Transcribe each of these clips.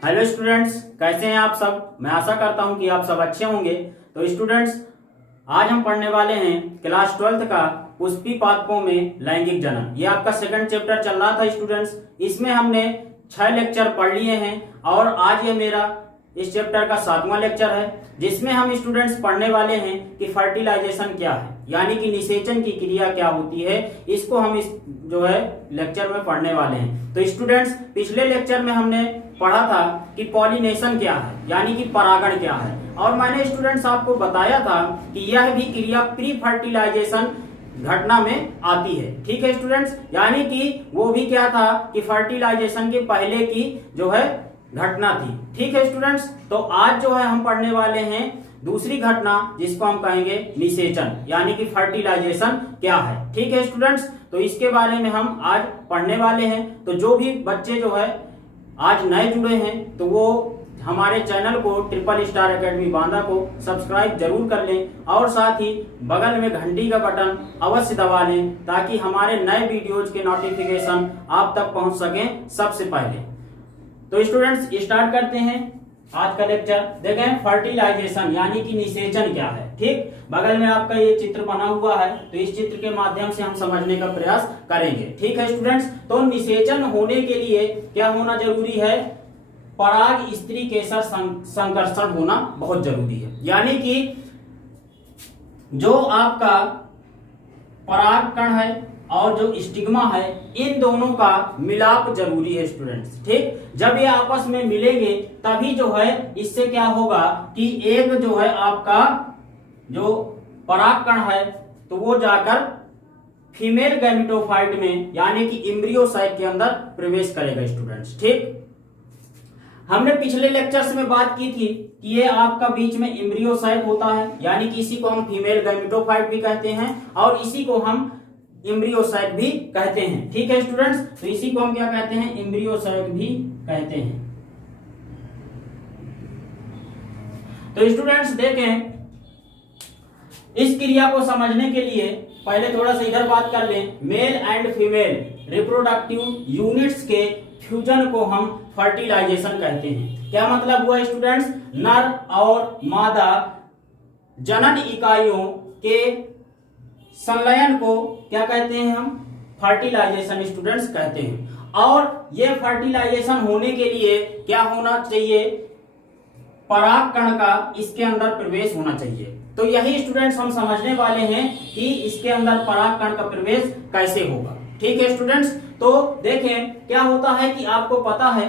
Hello students, कैसे हैं आप सब। मैं आशा करता हूं कि आप सब अच्छे होंगे। तो स्टूडेंट्स, आज हम पढ़ने वाले हैं क्लास 12th का पुष्पी पादपों में लैंगिक जनन। ये आपका सेकंड चैप्टर चल रहा था स्टूडेंट्स। इसमें हमने 6 लेक्चर पढ़ लिए हैं और आज ये मेरा इस चैप्टर का 7वां लेक्चर है, जिसमें हम स्टूडेंट्स पढ़ने वाले हैं कि फर्टिलाइजेशन क्या है, यानी कि निषेचन की क्रिया क्या होती है। इसको हम इस जो है लेक्चर में पढ़ने वाले हैं। तो स्टूडेंट्स, पिछले लेक्चर में हमने पढ़ा था कि पॉलिनेशन क्या है, यानी कि परागण क्या है, और मैंने स्टूडेंट्स आपको बताया था कि यह भी क्रिया प्री फर्टिलाइजेशन घटना में आती है। ठीक है स्टूडेंट्स, यानी कि वो भी क्या था कि फर्टिलाइजेशन के पहले की जो है घटना थी। ठीक है स्टूडेंट्स, तो आज जो है हम पढ़ने वाले हैं दूसरी घटना, जिसको हम कहेंगे निषेचन, यानी कि फर्टिलाइजेशन क्या है। ठीक है स्टूडेंट्स, तो इसके बारे में हम आज पढ़ने वाले हैं। तो जो भी बच्चे जो है आज नए जुड़े हैं तो वो हमारे चैनल को ट्रिपल स्टार एकेडमी बांदा को सब्सक्राइब जरूर कर लें और साथ ही बगल में घंटी का बटन अवश्य दबा लें, ताकि हमारे नए वीडियोज के नोटिफिकेशन आप तक पहुंच सकें सबसे पहले। तो स्टूडेंट्स, स्टार्ट करते हैं आज का लेक्चर। देखें फर्टिलाइजेशन यानी कि निषेचन क्या है। ठीक, बगल में आपका ये चित्र बना हुआ है, तो इस चित्र के माध्यम से हम समझने का प्रयास करेंगे। ठीक है स्टूडेंट्स, तो निषेचन होने के लिए क्या होना जरूरी है? पराग स्त्री केसर संकर्षण होना बहुत जरूरी है, यानी कि जो आपका परागकण है और जो स्टिग्मा है, इन दोनों का मिलाप जरूरी है स्टूडेंट्स। ठीक, जब ये आपस में मिलेंगे तभी जो है इससे क्या होगा कि एक जो है आपका जो परागकण है तो वो जाकर फीमेल गैमेटोफाइट में यानी कि एम्ब्रियो साइट के अंदर प्रवेश करेगा स्टूडेंट्स। ठीक, हमने पिछले लेक्चर्स में बात की थी कि ये आपका बीच में एम्ब्रियो साइट होता है, यानी कि इसी को हम फीमेल गैमेटोफाइट भी कहते हैं और इसी को हम एम्ब्रियोसाइट भी कहते हैं। ठीक है स्टूडेंट्स, तो इसी को हम क्या कहते हैं? एम्ब्रियोसाइट भी कहते हैं। तो स्टूडेंट्स देखें, इस क्रिया को समझने के लिए पहले थोड़ा सा इधर बात कर लें। Male and female reproductive units के फ्यूजन को हम फर्टिलाइजेशन कहते हैं। क्या मतलब हुआ स्टूडेंट्स? नर और मादा जनन इकाइयों के संलयन को क्या कहते हैं? हम फर्टिलाइजेशन स्टूडेंट्स कहते हैं। और ये फर्टिलाइजेशन होने के लिए क्या होना चाहिए? परागकण का इसके अंदर प्रवेश होना चाहिए। तो यही स्टूडेंट्स हम समझने वाले हैं कि इसके अंदर परागकण का प्रवेश कैसे होगा। ठीक है स्टूडेंट्स, तो देखें क्या होता है कि आपको पता है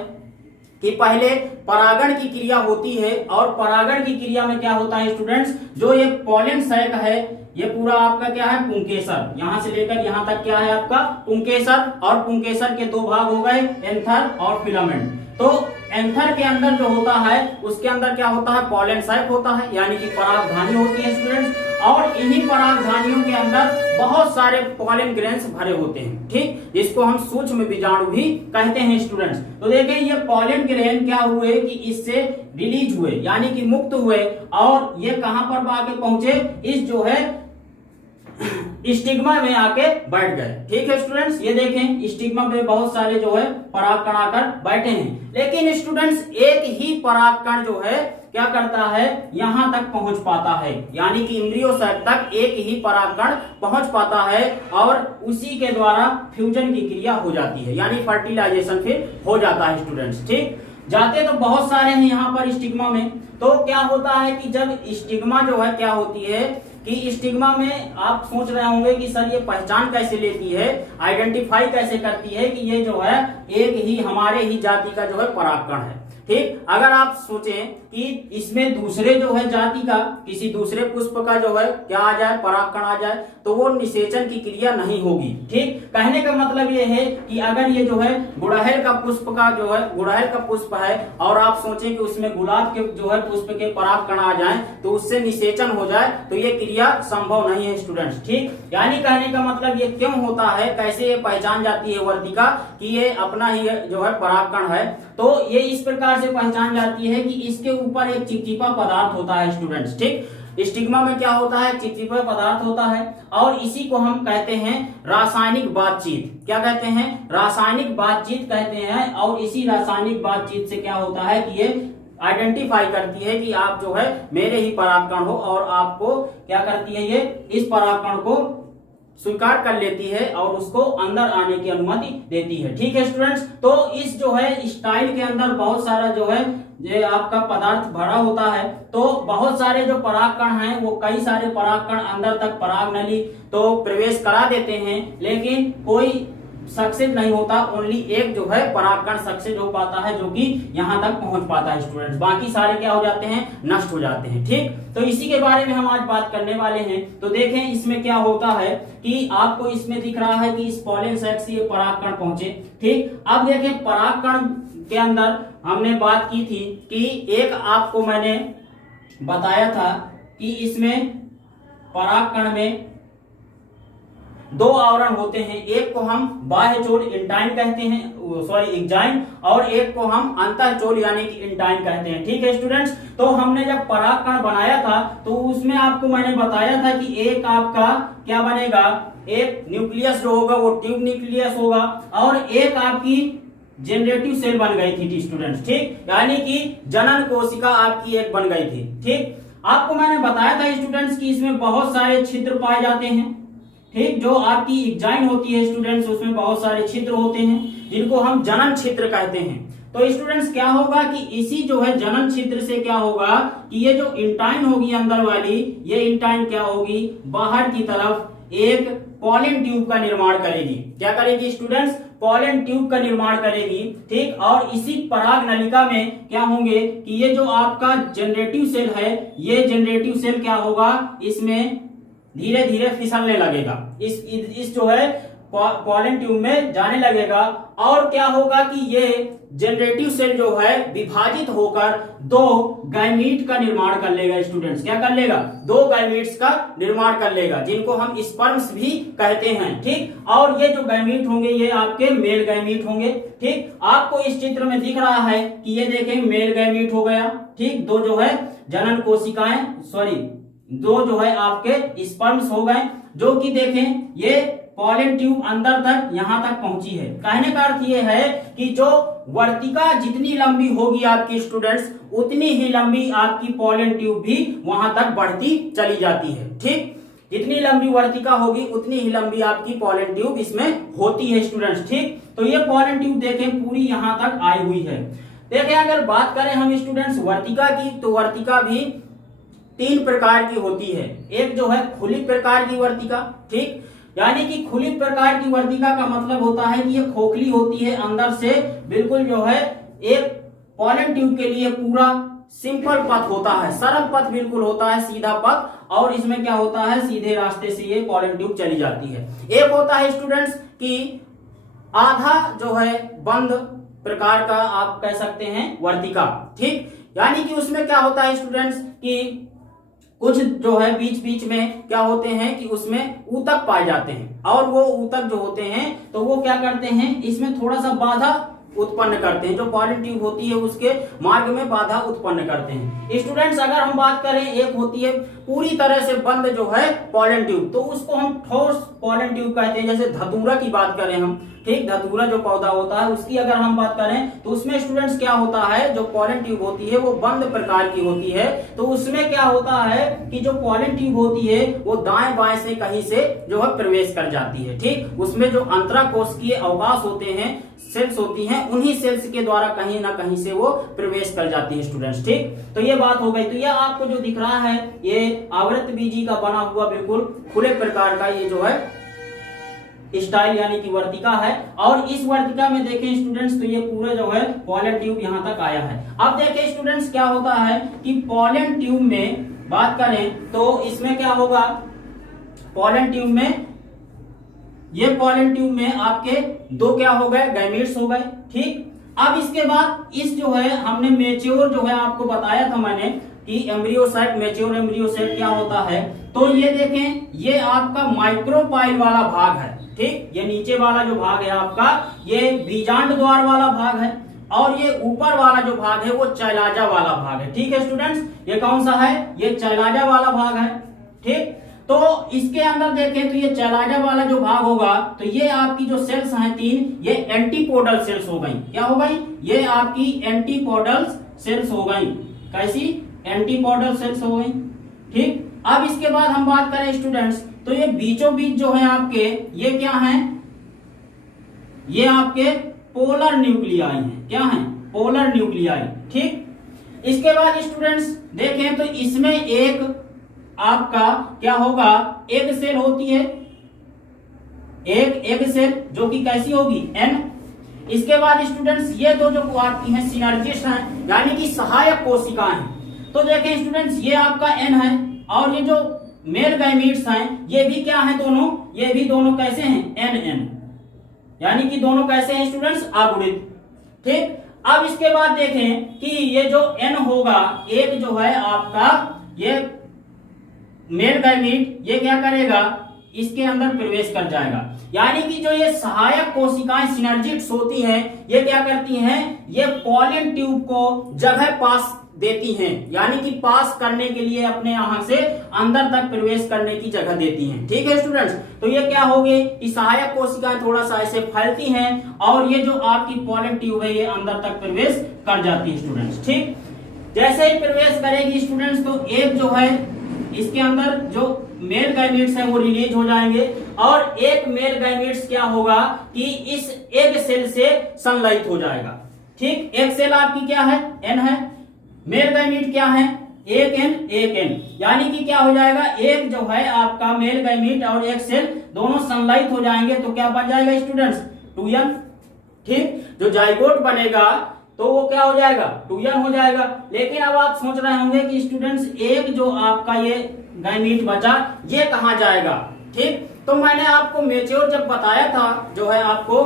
कि पहले परागण की क्रिया होती है, और परागण की क्रिया में क्या होता है स्टूडेंट्स? जो ये पॉलन सैक है, ये पूरा आपका क्या है? पुंकेसर। यहां से लेकर यहां तक क्या है आपका? पुंकेसर। और पुंकेसर के 2 भाग हो गए, एंथर और फिलामेंट। तो एंथर के अंदर जो होता है उसके अंदर क्या होता है? पॉलन साइक होता है, यानी कि परागधानी होती है स्टूडेंट्स। और इन्हीं परागधानियों के अंदर बहुत सारे पॉलन ग्रेन्स भरे होते हैं। ठीक, जिसको हम सूक्ष्म बीजाणु भी कहते हैं स्टूडेंट्स। तो देखें, ये पॉलन ग्रेन क्या हुए कि इससे रिलीज हुए, यानी कि मुक्त हुए, और ये कहां पर आके पहुंचे? इस जो है स्टिग्मा में आके बैठ गए। ठीक है स्टूडेंट्स, ये देखें स्टिग्मा में बहुत सारे जो है परागकण आकर बैठे हैं, लेकिन स्टूडेंट्स एक ही परागकण जो है क्या करता है? यहां तक पहुंच पाता है, यानी कि एम्ब्रियो साइट तक एक ही परागकण पहुंच पाता है, और उसी के द्वारा फ्यूजन की क्रिया हो जाती है, यानी फर्टिलाइजेशन फिर हो जाता है स्टूडेंट्स। ठीक, जाते तो बहुत सारे हैं यहाँ पर स्टिग्मा में। तो क्या होता है कि जब स्टिग्मा जो है क्या होती है कि स्टिग्मा में आप सोच रहे होंगे कि सर ये पहचान कैसे लेती है, आइडेंटिफाई कैसे करती है कि ये जो है एक ही हमारे ही जाति का जो है परागकण है। ठीक, अगर आप सोचें कि इसमें दूसरे जो है जाति का किसी दूसरे पुष्प का जो है क्या आ जाए? परागकण आ जाए, तो वो निषेचन की क्रिया नहीं होगी। ठीक, कहने का मतलब ये है कि अगर ये जो है गुड़हल का पुष्प का जो है गुड़हल का पुष्प है, और आप सोचें कि उसमें गुलाब के जो है पुष्प के परागकण आ जाए तो उससे निषेचन हो जाए, तो ये क्रिया संभव नहीं है स्टूडेंट्स। ठीक, यानी कहने का मतलब ये क्यों होता है, कैसे ये पहचान जाती है वर्तिका कि ये अपना ही जो है परागकण है? तो ये इस प्रकार से पहचान जाती है कि इसके ऊपर एक चिपचिपा पदार्थ होता है स्टूडेंट्स। ठीक, स्टिग्मा में क्या होता है, चिपचिपा पदार्थ होता है, और इसी को हम कहते हैं रासायनिक बातचीत। क्या कहते हैं, रासायनिक बातचीत कहते हैं। और इसी रासायनिक बातचीत से क्या होता है कि ये आइडेंटिफाई करती है कि आप जो है मेरे ही परागकण हो, और आपको क्या करती है, ये इस परागकण को स्वीकार कर लेती है और उसको अंदर आने की अनुमति देती है। ठीक है स्टूडेंट्स, तो इस जो है स्टाइल के अंदर बहुत सारा जो है ये आपका पदार्थ भरा होता है। तो बहुत सारे जो परागकण हैं वो कई सारे परागकण अंदर तक पराग नली तो प्रवेश करा देते हैं, लेकिन कोई सक्सेस नहीं होता। ओनली एक जो है परागकण सक्सेस हो पाता है, जो कि यहां तक पहुंच पाता है स्टूडेंट्स। बाकी सारे क्या हो जाते हैं, नष्ट हो जाते हैं। ठीक, तो इसी के बारे में हम आज बात करने वाले हैं। तो देखें इसमें क्या होता है कि आपको इसमें दिख रहा है कि इस पॉलन सैक से ये परागकण पहुंचे। ठीक, अब देखें परागकण के अंदर हमने बात की थी कि एक आपको मैंने बताया था कि इसमें परागकण में दो आवरण होते हैं, एक को हम बाह्य चोल इंटाइन कहते हैं, सॉरी एक्जाइन, और एक को हम अंतःचोल यानी कि इंटाइन कहते हैं। ठीक है स्टूडेंट्स, तो हमने जब परागकण बनाया था तो उसमें आपको मैंने बताया था कि एक आपका क्या बनेगा, एक न्यूक्लियस जो होगा वो ट्यूब न्यूक्लियस होगा, और एक आपकी जनरेटिव सेल बन गई थी स्टूडेंट्स। ठीक, यानी कि जनन कोशिका आपकी एक बन गई थी। ठीक, आपको मैंने बताया था स्टूडेंट्स कि इसमें बहुत सारे छिद्र पाए जाते हैं। ठीक, जो आपकी एक्जाइन होती है स्टूडेंट्स उसमें बहुत सारे छिद्र होते हैं जिनको हम जनन छिद्र कहते हैं। तो स्टूडेंट्स क्या होगा कि इसी जो है जनन छिद्र से क्या होगा कि ये जो इंटाइन होगी अंदर वाली, ये इंटाइन क्या होगी, बाहर की तरफ एक पॉलन ट्यूब का निर्माण करेगी। क्या करेगी स्टूडेंट्स, पॉलन ट्यूब का निर्माण करेगी। ठीक, और इसी पराग नलिका में क्या होंगे कि ये जो आपका जनरेटिव सेल है, ये जनरेटिव सेल क्या होगा, इसमें धीरे धीरे फिसलने लगेगा, इस जो है पॉलन ट्यूब में जाने लगेगा, और क्या होगा कि ये जनरेटिव सेल जो है विभाजित होकर दो गैमीट का निर्माण कर लेगा। स्टूडेंट्स क्या कर लेगा, दो गैमीट्स का निर्माण कर लेगा, जिनको हम स्पर्म्स भी कहते हैं। ठीक, और ये जो गैमीट होंगे ये आपके मेल गैमीट होंगे। ठीक, आपको इस चित्र में दिख रहा है कि ये देखें मेल गैमीट हो गया। ठीक, दो जो है जनन कोशिकाएं, सॉरी दो जो है आपके स्पर्म्स हो गए, जो कि देखें ये पॉलन ट्यूब अंदर तक यहां तक पहुंची है। कहने का अर्थ ये है कि जो वर्तिका जितनी लंबी होगी आपकी स्टूडेंट्स, उतनी ही लंबी आपकी पॉलन ट्यूब भी वहां तक बढ़ती चली जाती है। ठीक, जितनी लंबी वर्तिका होगी उतनी ही लंबी आपकी पॉलन ट्यूब इसमें होती है स्टूडेंट्स। ठीक, तो ये पॉलन ट्यूब देखें पूरी यहां तक आई हुई है। देखें अगर बात करें हम स्टूडेंट्स वर्तिका की, तो वर्तिका भी तीन प्रकार की होती है। एक जो है खुली प्रकार की वर्तिका। ठीक, यानी कि खुली प्रकार की वर्तिका का मतलब होता है कि ये खोखली होती है अंदर से, बिल्कुल जो है एक पॉलन ट्यूब के लिए पूरा सिंपल पथ होता है, सरल पथ बिल्कुल होता है, सीधा पथ, और इसमें क्या होता है सीधे रास्ते से ये पॉलन ट्यूब चली जाती है। एक होता है स्टूडेंट्स कि आधा जो है बंद प्रकार का आप कह सकते हैं वर्तिका। ठीक, यानी कि उसमें क्या होता है स्टूडेंट्स कि कुछ जो है बीच बीच में क्या होते हैं कि उसमें ऊतक पाए जाते हैं, और वो ऊतक जो होते हैं तो वो क्या करते हैं, इसमें थोड़ा सा बाधा उत्पन्न करते हैं, जो पॉलन ट्यूब होती है उसके मार्ग में बाधा उत्पन्न करते हैं। स्टूडेंट्स अगर हम बात करें, एक होती है पूरी तरह से बंद जो है पॉलन ट्यूब, तो उसको हम ठोस पॉलन ट्यूब कहते हैं। जैसे धतूरा की बात करें हम, ठीक, धतूरा जो पौधा होता है उसकी अगर हम बात करें तो उसमें स्टूडेंट्स क्या होता है, जो पॉलन ट्यूब होती है वो बंद प्रकार की होती है। तो उसमें क्या होता है कि जो पॉलन ट्यूब होती है वो दाएं बाएं से कहीं से जो है प्रवेश कर जाती है। ठीक, उसमें जो अंतराकोशिकीय अवकाश होते हैं, सेल्स होती हैं, उन्हीं सेल्स के द्वारा कहीं ना कहीं से वो प्रवेश कर जाती है स्टूडेंट्स। ठीक, तो ये बात हो गई। तो यह आपको जो दिख रहा है ये आवृत बीजी का बना हुआ बिल्कुल खुले प्रकार का ये जो है स्टाइल यानी कि वर्तिका है। और इस वर्तिका में देखें स्टूडेंट्स तो ये पूरे जो है पॉलन ट्यूब यहां तक आया है। अब देखें स्टूडेंट्स क्या होता है कि पॉलन ट्यूब में बात करें तो इसमें क्या होगा, पॉलन ट्यूब में, ये पॉलन ट्यूब में आपके दो क्या हो गए, गैमीट्स हो गए। ठीक, अब इसके बाद इस जो है हमने मेच्योर जो है आपको बताया था मैंने कि एम्ब्रियोसाइट, मेच्योर एम्ब्रियोसाइट क्या होता है, तो ये देखें ये आपका माइक्रोपाइल वाला भाग है। ठीक, ये नीचे वाला जो भाग है आपका ये बीजांड द्वार वाला भाग है, और ये ऊपर वाला जो भाग है वो चैलाजा वाला भाग है। ठीक है स्टूडेंट्स, ये कौन सा है, ये चैलाजा वाला भाग है। ठीक, तो इसके अंदर देखें तो ये चैलाजा वाला जो भाग होगा तो ये आपकी जो सेल्स हैं 3, ये एंटीपोडल सेल्स हो गई। क्या हो गई, ये आपकी एंटीपोडल सेल्स हो गई। कैसी, एंटीपोडल सेल्स हो गई। ठीक, अब इसके बाद हम बात करें स्टूडेंट्स तो ये बीचों बीच जो है आपके ये क्या हैं, ये आपके पोलर न्यूक्लियाई हैं। क्या हैं, पोलर न्यूक्लियाई। ठीक, इसके बाद स्टूडेंट्स देखें तो इसमें एक आपका क्या होगा, एग सेल होती है, एक एग सेल जो कि कैसी होगी, एन। इसके बाद स्टूडेंट्स ये दो जो आपकी हैं सिनर्जिस्ट हैं, यानी कि सहायक कोशिकाएं। तो देखें स्टूडेंट्स ये आपका एन है और ये जो मेल गैमीट्स हैं ये भी क्या है दोनों, ये भी दोनों कैसे हैं, एन एन, यानी कि दोनों कैसे हैं स्टूडेंट्स, अगुणित। ठीक, अब इसके बाद देखें कि ये जो एन होगा, एक जो है आपका ये मेल गैमीट, ये क्या करेगा, इसके अंदर प्रवेश कर जाएगा। यानी कि जो ये सहायक कोशिकाएं सिनर्जिट्स होती हैं, ये क्या करती हैं, ये पॉलन ट्यूब को जगह पास देती हैं, यानी कि पास करने के लिए अपने यहां से अंदर तक प्रवेश करने की जगह देती हैं। ठीक है स्टूडेंट्स, तो ये क्या हो गए कि सहायक कोशिकाएं थोड़ा सा ऐसे फैलती हैं और ये जो आपकी पॉलन ट्यूब है ये अंदर तक प्रवेश कर जाती है स्टूडेंट्स। ठीक, जैसे ही प्रवेश करेगी स्टूडेंट्स तो एक जो है इसके अंदर जो मेल गैमीट्स हैं वो रिलीज हो जाएंगे और एक मेल गैमीट्स क्या होगा कि इस एग सेल से संलयित हो जाएगा। ठीक, एक सेल आपकी क्या है, एन है, मेल गैमीट क्या है, एक एन, यानी कि क्या हो जाएगा, एक जो है आपका मेल गैमीट और एक सेल दोनों संलयित हो जाएंगे तो क्या बन जाएगा स्टूडेंट्स, 2n। ठीक, जो जाइगोट बनेगा तो वो क्या हो जाएगा, 2n हो जाएगा। लेकिन अब आप सोच रहे होंगे कि स्टूडेंट्स एक जो आपका ये गैमीट बचा ये कहां जाएगा। ठीक, तो मैंने आपको मेच्योर जब बताया था जो है आपको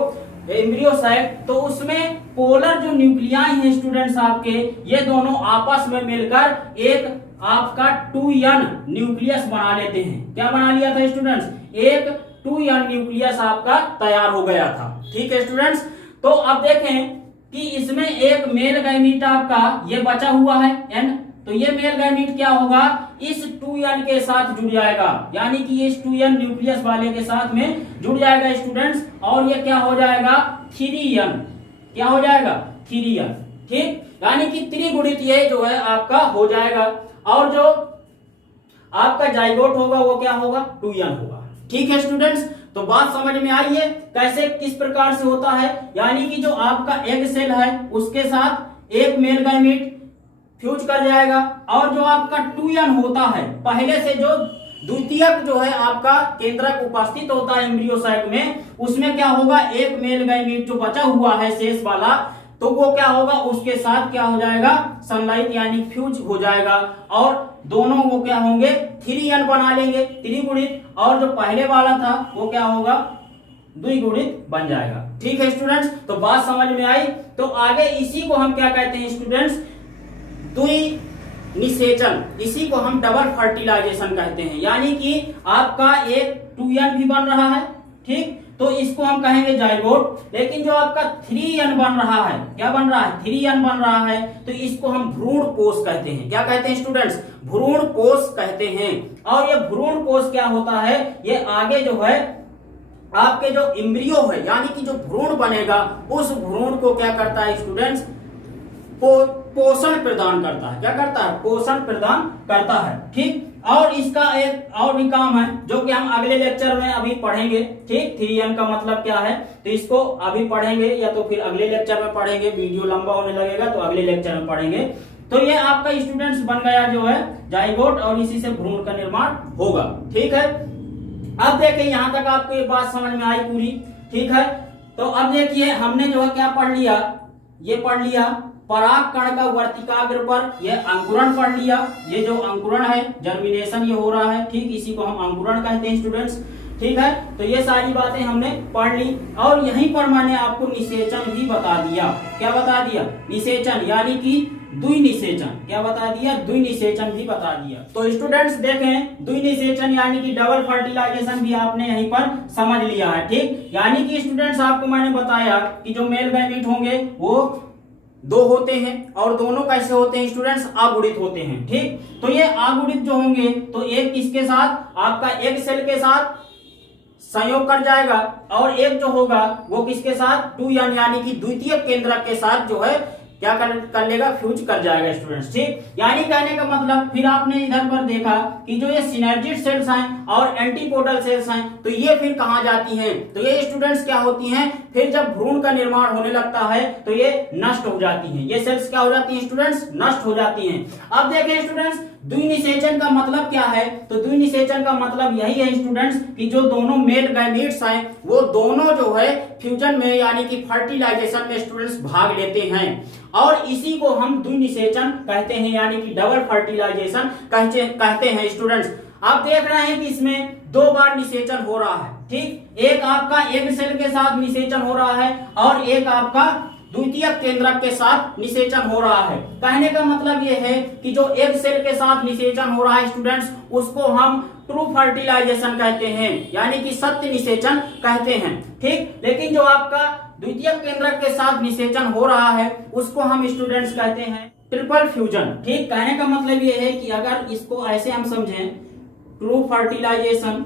एम्ब्रियो साइट, तो उसमें पोलर जो न्यूक्लियाई हैं स्टूडेंट्स आपके, ये दोनों आपस में मिलकर एक आपका 2n न्यूक्लियस बना लेते हैं। क्या बना लिया था स्टूडेंट्स, एक 2n न्यूक्लियस आपका तैयार हो गया था। ठीक है स्टूडेंट्स, तो अब देखें कि इसमें एक मेल गैमीट आपका ये बचा हुआ है n, तो ये मेल गैमीट क्या होगा, इस 2n के साथ जुड़ जाएगा, यानी कि इस 2n न्यूक्लियस वाले के साथ में जुड़ जाएगा स्टूडेंट्स, और ये क्या हो जाएगा, 3n, क्या हो जाएगा, 3n। ठीक, यानी कि त्रिगुणित ये जो है आपका हो जाएगा और जो आपका जाइगोट होगा वो क्या होगा, 2n होगा। ठीक है स्टूडेंट्स, तो बात समझ में आई है कैसे किस प्रकार से होता है, यानी कि जो आपका एग सेल है उसके साथ एक मेल गैमीट फ्यूज कर जाएगा और जो आपका 2n होता है, पहले से जो द्वितीयक जो है आपका केंद्रक उपस्थित होता है एम्ब्रियो साइट में, उसमें क्या होगा, एक मेल गैमीट जो बचा हुआ है शेष वाला, तो वो क्या होगा, उसके साथ क्या हो जाएगा, संलयित यानी फ्यूज हो जाएगा और दोनों वो क्या होंगे, 3n बना लेंगे, त्रिगुणित, और जो पहले वाला था वो क्या होगा, द्विगुणित बन जाएगा। ठीक है स्टूडेंट्स, तो बात समझ में आई। तो आगे इसी को हम क्या कहते हैं स्टूडेंट्स, द्विनिषेचन, इसी को हम डबल फर्टिलाइजेशन कहते हैं, यानी कि आपका एक 2n भी बन रहा है। ठीक, तो इसको हम कहेंगे जाइगोट, लेकिन जो आपका 3n बन रहा है, क्या बन रहा है, 3n बन रहा है, तो इसको हम भ्रूण कोष कहते हैं। क्या कहते हैं स्टूडेंट्स, भ्रूण कोष कहते हैं। और ये भ्रूण कोष क्या होता है, ये आगे जो है आपके जो एम्ब्रियो है, यानी कि जो भ्रूण बनेगा उस भ्रूण को क्या करता है स्टूडेंट्स, पोषण प्रदान करता है। क्या करता है, पोषण प्रदान करता है। ठीक, और इसका एक और भी काम है जो कि हम अगले लेक्चर में अभी पढ़ेंगे। ठीक, 3n का मतलब क्या है, तो इसको अभी पढ़ेंगे या तो फिर अगले लेक्चर में पढ़ेंगे, वीडियो लंबा होने लगेगा तो अगले लेक्चर में पढ़ेंगे। तो ये आपका स्टूडेंट्स बन गया जो है जाइगोट और इसी से भ्रूण का निर्माण होगा। ठीक है, अब देखिए यहां तक आपको ये बात समझ में आई पूरी। ठीक है, तो अब देखिए हमने जो है क्या पढ़ लिया, ये पढ़ लिया पराग कण का वर्तिकाग्र पर ये अंकुरण पढ़ लिया, ये जो अंकुरण है जर्मिनेशन ये हो रहा है। ठीक, इसी को हम अंकुरण कहते हैं स्टूडेंट्स। ठीक है, तो ये सारी बातें हमने पढ़ ली और यहीं पर मैंने आपको निषेचन भी बता दिया। क्या बता दिया, निषेचन यानी कि द्विनिषेचन। क्या बता दिया, द्विनिषेचन भी बता दिया। तो स्टूडेंट्स देखें, द्विनिषेचन यानी कि डबल फर्टिलाइजेशन भी आपने यहीं पर समझ लिया है। ठीक, यानी कि स्टूडेंट्स आपको मैंने बताया कि जो मेल गैमीट होंगे वो दो होते हैं और दोनों कैसे होते हैं स्टूडेंट्स, अगुणित होते हैं। ठीक, तो ये अगुणित जो होंगे तो एक किसके साथ, आपका एक सेल के साथ संयोग कर जाएगा और एक जो होगा वो किसके साथ, 2n यानी कि द्वितीय केंद्रक के साथ जो है क्या कर लेगा, फ्यूज कर जाएगा स्टूडेंट्स। ठीक, यानी कहने का मतलब फिर आपने इधर पर देखा कि जो ये सिनर्जिड सेल्स हैं और एंटीपोडल सेल्स हैं तो ये फिर कहाँ जाती हैं, तो ये स्टूडेंट्स क्या होती हैं, फिर जब भ्रूण का निर्माण होने लगता है तो ये नष्ट हो जाती हैं, ये सेल्स क्या हो जाती हैं स्टूडेंट्स, नष्ट हो जाती हैं। अब देखें स्टूडेंट्स द्विनिषेचन का मतलब क्या है, तो द्विनिषेचन का मतलब यही है स्टूडेंट्स कि जो दोनों मेल गैमीट्स हैं वो दोनों जो है फ्यूजन में यानी कि फर्टिलाइजेशन में स्टूडेंट्स भाग लेते हैं और इसी को हम द्विनिषेचन कहते हैं यानी कि डबल फर्टिलाइजेशन कहते हैं स्टूडेंट्स। आप देख रहे हैं कि इसमें दो बार निषेचन हो रहा है। ठीक, एक आपका एक सेल के साथ निषेचन हो रहा है और एक आपका द्वितीय केंद्रक के साथ निषेचन हो रहा है। कहने का मतलब यह है कि जो एक सेल के साथ निषेचन हो रहा है स्टूडेंट्स उसको हम ट्रू फर्टिलाइजेशन कहते हैं यानी कि सत्य निषेचन कहते हैं। ठीक, लेकिन जो आपका द्वितीय केंद्रक के साथ निषेचन हो रहा है उसको हम स्टूडेंट्स कहते हैं ट्रिपल फ्यूजन। ठीक, कहने का मतलब यह है कि अगर इसको ऐसे हम समझें ट्रू फर्टिलाइजेशन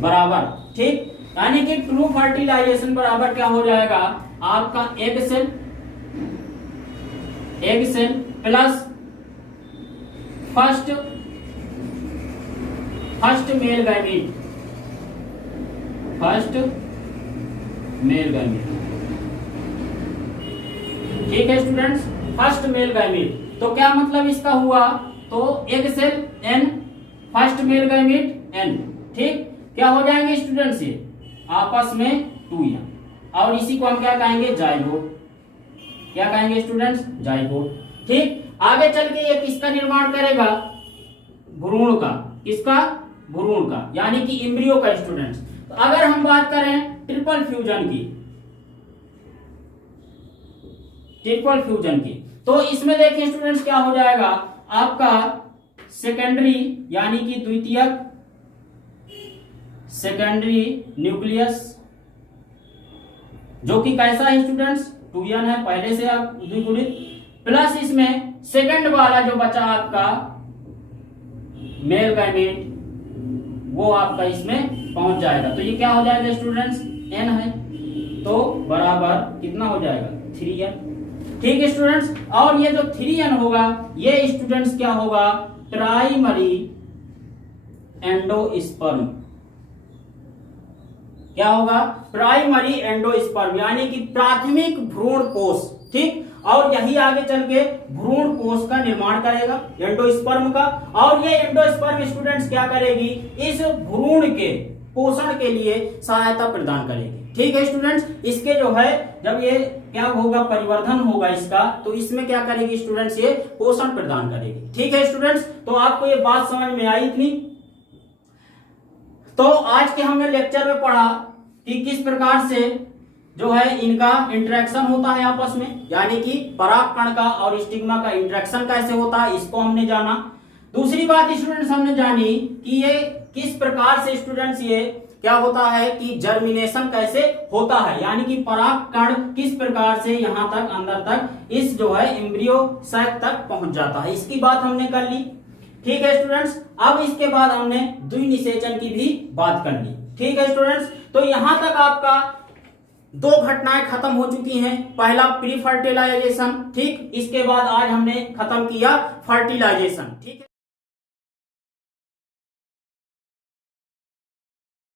बराबर, ठीक, यानी कि ट्रू फर्टिलाइजेशन बराबर क्या हो जाएगा, आपका egg cell plus first male gamete, ठीक है स्टूडेंट्स, फर्स्ट मेल गैमीट। तो क्या मतलब इसका हुआ, तो egg cell n first male gamete n। ठीक, क्या हो जाएंगे स्टूडेंट्स ये आपस में 2n और इसी को हम क्या कहेंगे, जाइगोट। क्या कहेंगे स्टूडेंट्स, जाइगोट। ठीक, आगे चल के ये किसका निर्माण करेगा, भ्रूण का, किसका, भ्रूण का यानी कि एम्ब्रियो का स्टूडेंट्स। तो अगर हम बात करें ट्रिपल फ्यूजन की तो इसमें देखिए स्टूडेंट्स क्या हो जाएगा, आपका सेकेंडरी यानी कि द्वितीयक सेकेंडरी न्यूक्लियस जो कि कैसा है स्टूडेंट्स, 2n है पहले से आप द्विगुणित, प्लस इसमें सेकंड वाला जो बचा आपका मेल गैमीट वो आपका इसमें पहुंच जाएगा। तो ये क्या हो जाएगा स्टूडेंट्स, n है तो बराबर कितना हो जाएगा, 3n। ठीक है स्टूडेंट्स, और ये जो 3n होगा ये स्टूडेंट्स क्या होगा, प्राइमरी एंडोस्पर्म। क्या होगा, प्राइमरी एंडोस्पर्म यानी कि प्राथमिक भ्रूण कोष। ठीक, और यही आगे चल के भ्रूण कोष का निर्माण करेगा एंडोस्पर्म का, और ये एंडोस्पर्म स्टूडेंट्स क्या करेगी, इस भ्रूण के पोषण के लिए सहायता प्रदान करेगी। ठीक है स्टूडेंट्स, इसके जो है जब ये क्या होगा, परिवर्धन होगा इसका, तो इसमें क्या करेगी स्टूडेंट्स, ये पोषण प्रदान करेगी। ठीक है स्टूडेंट्स, तो आपको ये बात समझ में आई इतनी। तो आज के हमने लेक्चर में पढ़ा कि किस प्रकार से जो है इनका इंटरेक्शन होता है आपस में, यानी कि परागकण का और स्टिग्मा का इंटरेक्शन कैसे होता है, इसको हमने जाना। दूसरी बात स्टूडेंट्स हमने जानी कि ये किस प्रकार से स्टूडेंट्स ये क्या होता है कि जर्मिनेशन कैसे होता है, यानी कि परागकण किस प्रकार से यहाँ तक अंदर तक इस जो है एम्ब्रियो सैक तक पहुंच जाता है, इसकी बात हमने कर ली। ठीक है स्टूडेंट्स, अब इसके बाद हमने द्विनिषेचन की भी बात कर ली। ठीक है स्टूडेंट्स, तो यहां तक आपका दो घटनाएं खत्म हो चुकी हैं। पहला प्री फर्टिलाइजेशन, ठीक, इसके बाद आज हमने खत्म किया फर्टिलाइजेशन। ठीक है।